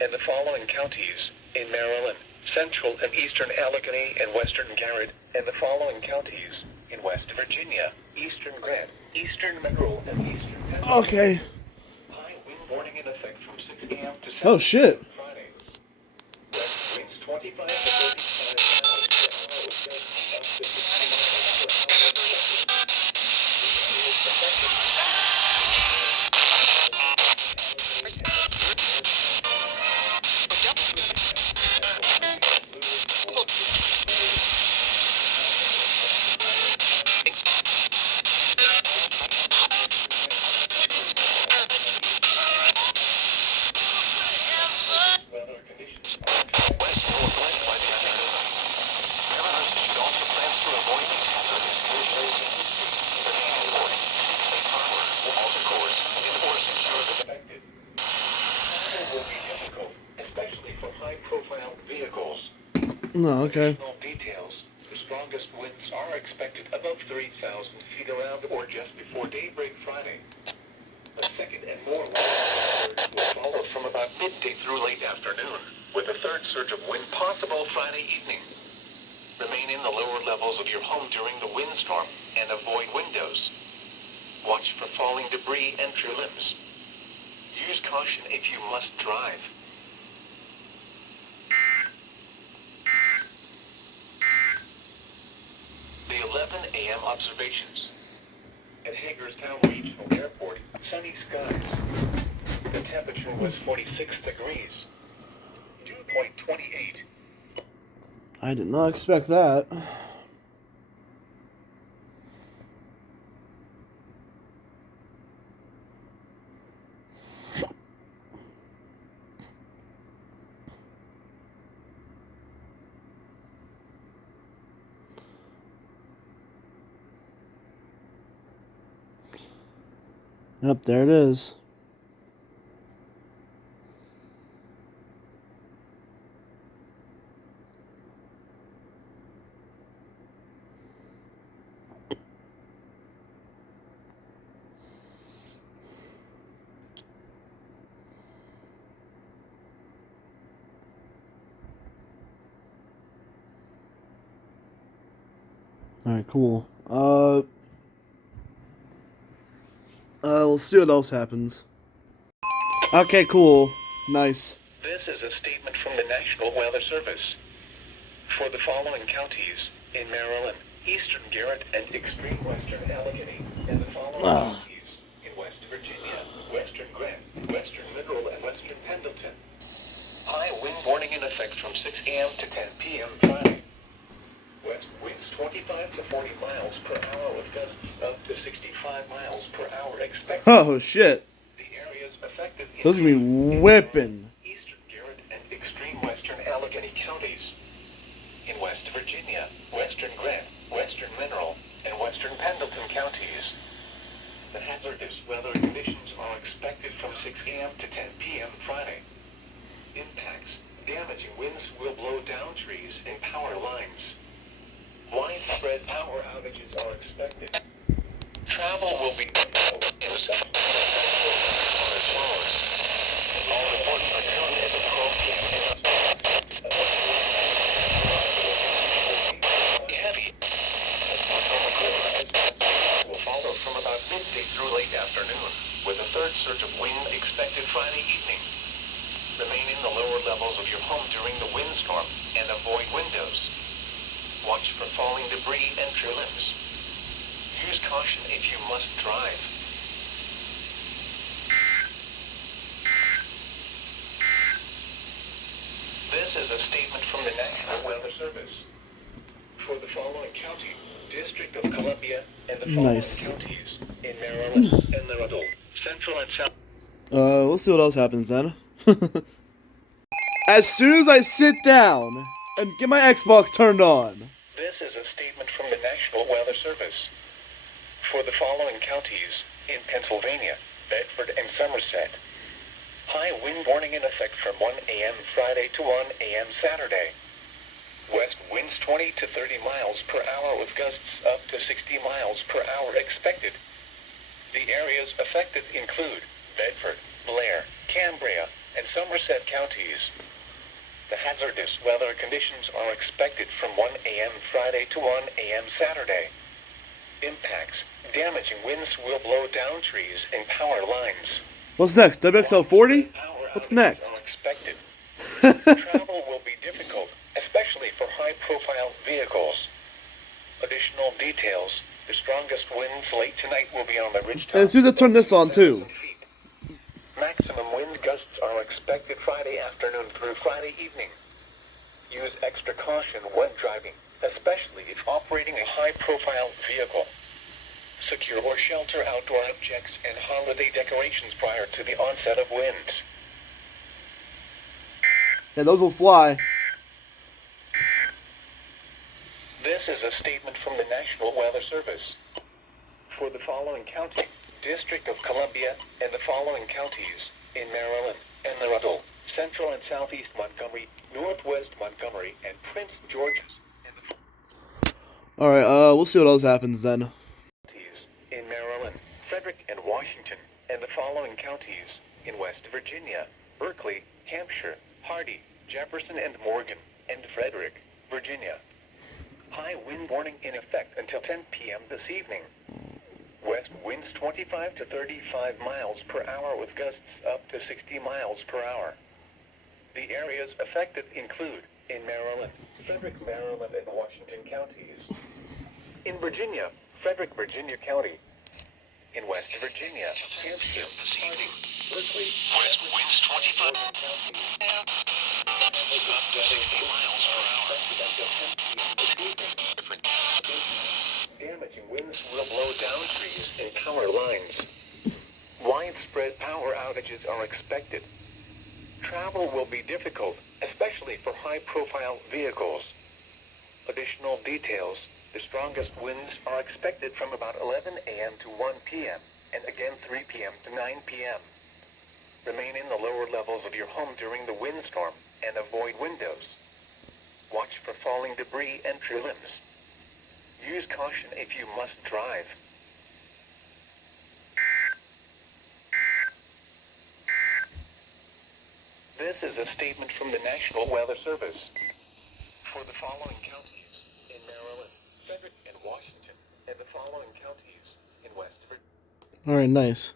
and the following counties in Maryland, Central and Eastern Allegheny and Western Garrett, and the following counties in West Virginia, Eastern Grant, Eastern Mineral, and Eastern Pennsylvania. Okay. High wind warning in effect from 6 a.m. to 7 Oh, shit. p.m. Friday. West winds 25 to 35 miles per hour, gusts up to 60 miles per hour expected. The areas affected. Weather conditions are expected. West northwest by the afternoon. Travelers should also plan to avoid these hazardous conditions. The main warning: safe harbor, alter course, and/or secure the affected. Travel will be difficult, especially for high-profile vehicles. No, okay. Additional details: the strongest winds are expected above 3,000 feet around or just before daybreak Friday. A second and more wind surge will follow from about midday through late afternoon, with a third surge of wind possible Friday evening. Remain in the lower levels of your home during the windstorm and avoid windows. Watch for falling debris and your limbs. Use caution if you must drive. The 11 a.m. observations. At Hagerstown Regional Airport, sunny skies. The temperature was 46 degrees. Dew point 28. I did not expect that. Yep, there it is. Alright, cool. We'll see what else happens. Okay, cool. Nice. This is a statement from the National Weather Service. For the following counties in Maryland, Eastern Garrett, and extreme Western Allegheny, and the following counties in West Virginia, Western Grant, Western Mineral, and Western Pendleton. High wind warning in effect from 6 a.m. to 10 p.m. Friday. West winds 25 to 40 miles per hour with gusts up to 65 miles per hour expected. Oh, shit. The areas affected Those are gonna be whipping. Eastern Garrett and extreme Western Allegheny counties. In West Virginia, Western Grant, Western Mineral, and Western Pendleton counties. The hazardous weather conditions are expected from 6 a.m. to 10 p.m. Friday. Impacts: damaging winds will blow down trees and power lines. Widespread power outages are expected. Travel will be difficult in some as follows. All reports are current as heavy. Will follow from about midday through late afternoon, with a third surge of wind expected Friday evening. Remain in the lower levels of your home during the windstorm and avoid windows. Watch for falling debris and your limbs. Use caution if you must drive. This is a statement from the National Weather Service. For the following county, District of Columbia, and the following counties in Maryland and the adult, Central and South. We'll see what else happens then. As soon as I sit down and get my Xbox turned on. This is a statement from the National Weather Service. For the following counties in Pennsylvania, Bedford, and Somerset. High wind warning in effect from 1 a.m. Friday to 1 a.m. Saturday. West winds 20 to 30 miles per hour with gusts up to 60 miles per hour expected. The areas affected include Bedford, Blair, Cambria, and Somerset counties. The hazardous weather conditions are expected from 1 a.m. Friday to 1 a.m. Saturday. Impacts: damaging winds will blow down trees and power lines. What's next? WXL40? Power What's outages next? are expected. Travel will be difficult, especially for high-profile vehicles. Additional details: the strongest winds late tonight will be on the ridgetop. And as soon as I turn this on too. Maximum wind gusts are expected Friday afternoon through Friday evening. Use extra caution when driving, especially if operating a high-profile vehicle. Secure or shelter outdoor objects and holiday decorations prior to the onset of winds. Yeah, those will fly. This is a statement from the National Weather Service. For the following county, District of Columbia, and the following counties in Maryland, and the Russell, Central and Southeast Montgomery, Northwest Montgomery, and Prince George's, and the Alright, we'll see what else happens then. counties in Maryland, Frederick, and Washington, and the following counties in West Virginia, Berkeley, Hampshire, Hardy, Jefferson, and Morgan, and Frederick, Virginia. High wind warning in effect until 10 p.m. this evening. West winds 25 to 35 miles per hour with gusts up to 60 miles per hour. The areas affected include in Maryland, Frederick, Maryland, and Washington counties. In Virginia, Frederick, Virginia County. In West Virginia, Hampshire, Hardy, Berkeley, West winds 25 counties. Up to 60 miles per hour. Damaging winds will blow down trees and power lines. Widespread power outages are expected. Travel will be difficult, especially for high-profile vehicles. Additional details: the strongest winds are expected from about 11 a.m. to 1 p.m. and again 3 p.m. to 9 p.m. Remain in the lower levels of your home during the windstorm and avoid windows. Watch for falling debris and tree limbs. Use caution if you must drive. This is a statement from the National Weather Service. For the following counties in Maryland, Frederick, and Washington, and the following counties in West Virginia. Alright, nice.